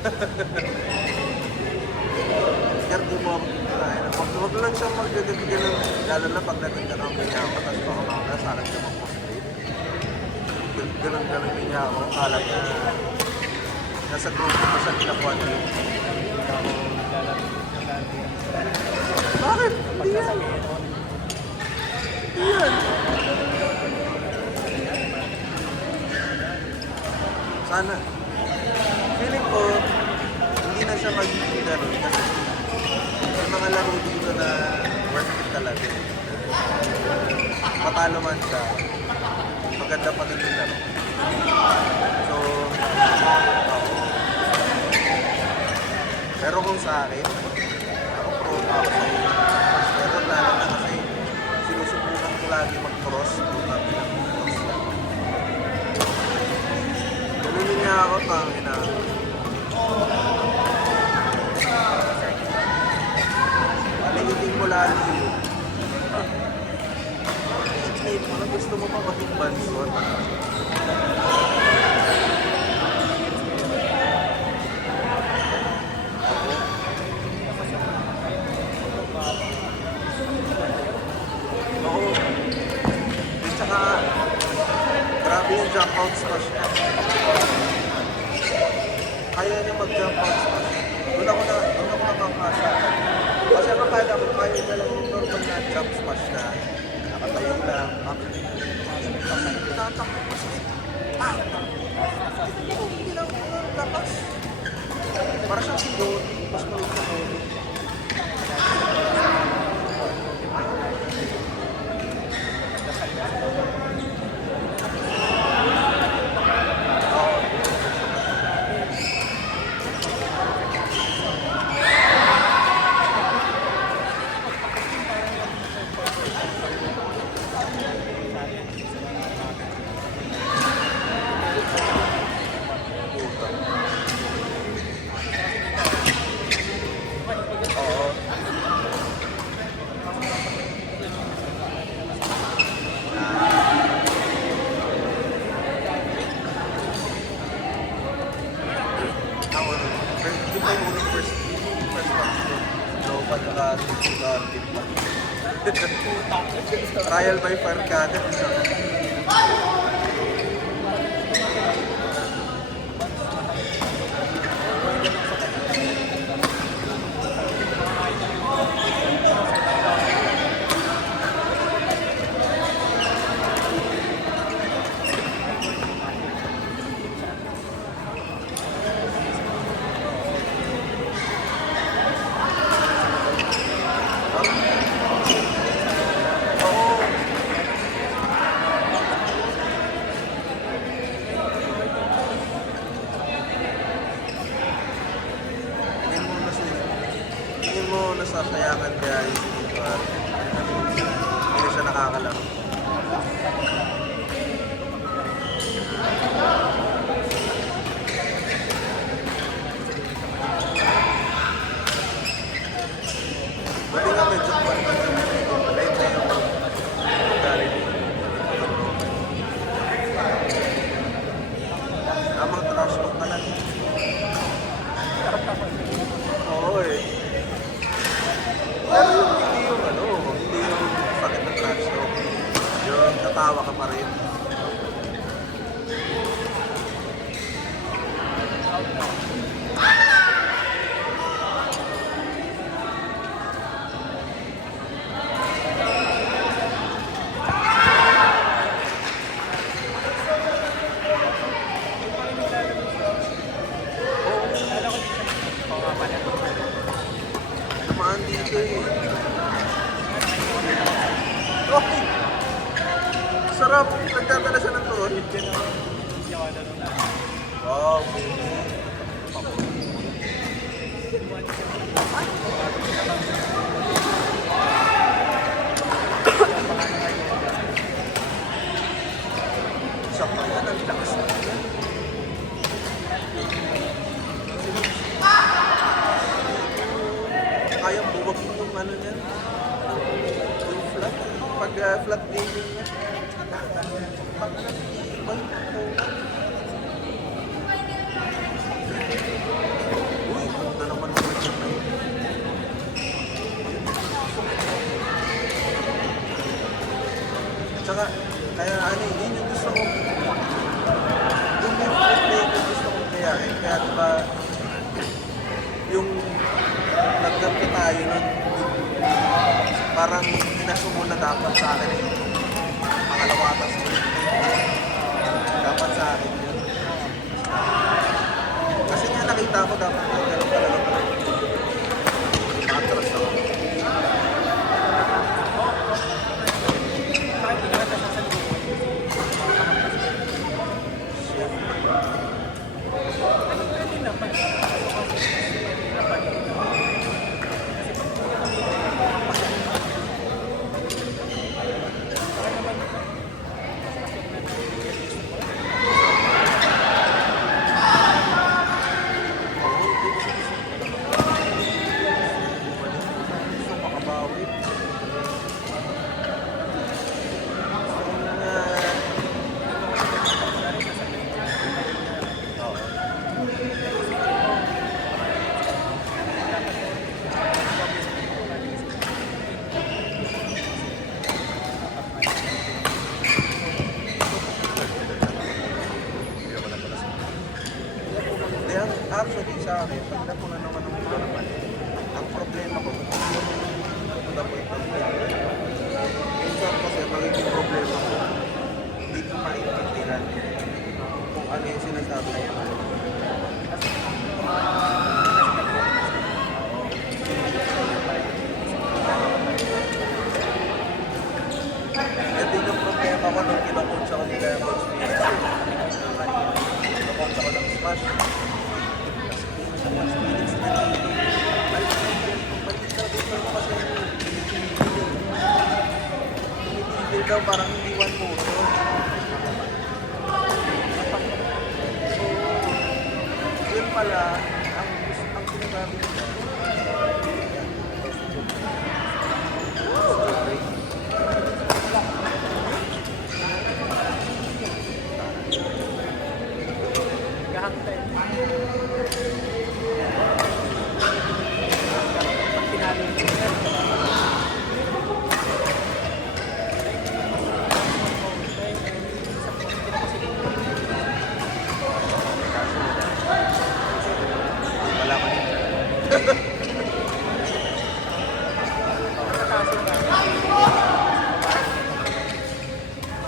Sir, di mo ako kinain. Huwag lang siyang magdadagdagan, lalo na pag nagkakaroon niya ako, tapos baka mamaya sa akin siya mag-positive. Ganun niya ako, akala niya nasa grupo ko sa kinakuha niya. Bakit? Hindi yan. Hindi yan. Sana. Feeling ko, hindi na siya magiging ganun kasi may mga laro dito na worth it talaga. Matalo man siya, maganda pa rin yung laro. So, ako. Pero kung sa akin, ako pro ako sa first level, lalo na kasi sinusubukan ko lagi mag-cross kung namin ang cross lang. Ganun niya ako, tangina. Paligitin mo lalo yun. Snake mo na gusto mo pa mag-bansot. Oo. At saka, grabe yung jump out smash niya. Kaya niya mag-jump out smash. Doon ako nakakasya. Kasi akala ko kaya niya lang yung normal na jump smash na nakatayo lang. Tinatakot ko siya. Hindi lang ako lakas. Para siyang si Dodi. Mas malit sa Dodi. Trial by fire ka agad. Tingin mo nasa kayangan kaya yung dito at hindi na siya nakakalaro. Buti nga medyo kwanta na live na yung galing. Tamang trash talk ka lang. Oo eh. Pero hindi yung sakit ng trash talk. Yung tatawa ka pa rin. Namaan dito eh. Okay. Sarap. Nagdadala siya ng tuon. Wow. Isa pa yan. Ang lakas na yan. Kayang buwag mo yung ano niya. Yung flat. Pag flat gaming niya. Pag ano, iba yung Uy, ganda naman ng matchup na yun. Tsaka, kaya ano, yun yung gusto ko. Yung gameplay ko gusto kong gayahin. Kaya diba, yung nagkampi tayo nun, parang pinasumo na dapat sa akin yung pangalawa tas dapat sa akin yun. Kasi nga nakita ko dapat na gano'n talaga pala. Nakatras ako. Gusto makabawi. Gusto na oo. Kaya actually sa akin, pag napuna naman ng mga naman, ang problema ko, ito na po ito. Minsan kasi magiging problema ko, hindi ko maintindihan kung ano yung sinasabi ko. Yan din yung problema ko nung kinapunsa ko nila yung Box Phoenix. Kinapunsa ko ng Smash. Sa Box Phoenix na tumitigil daw parang hindi one motion. So, yun pala,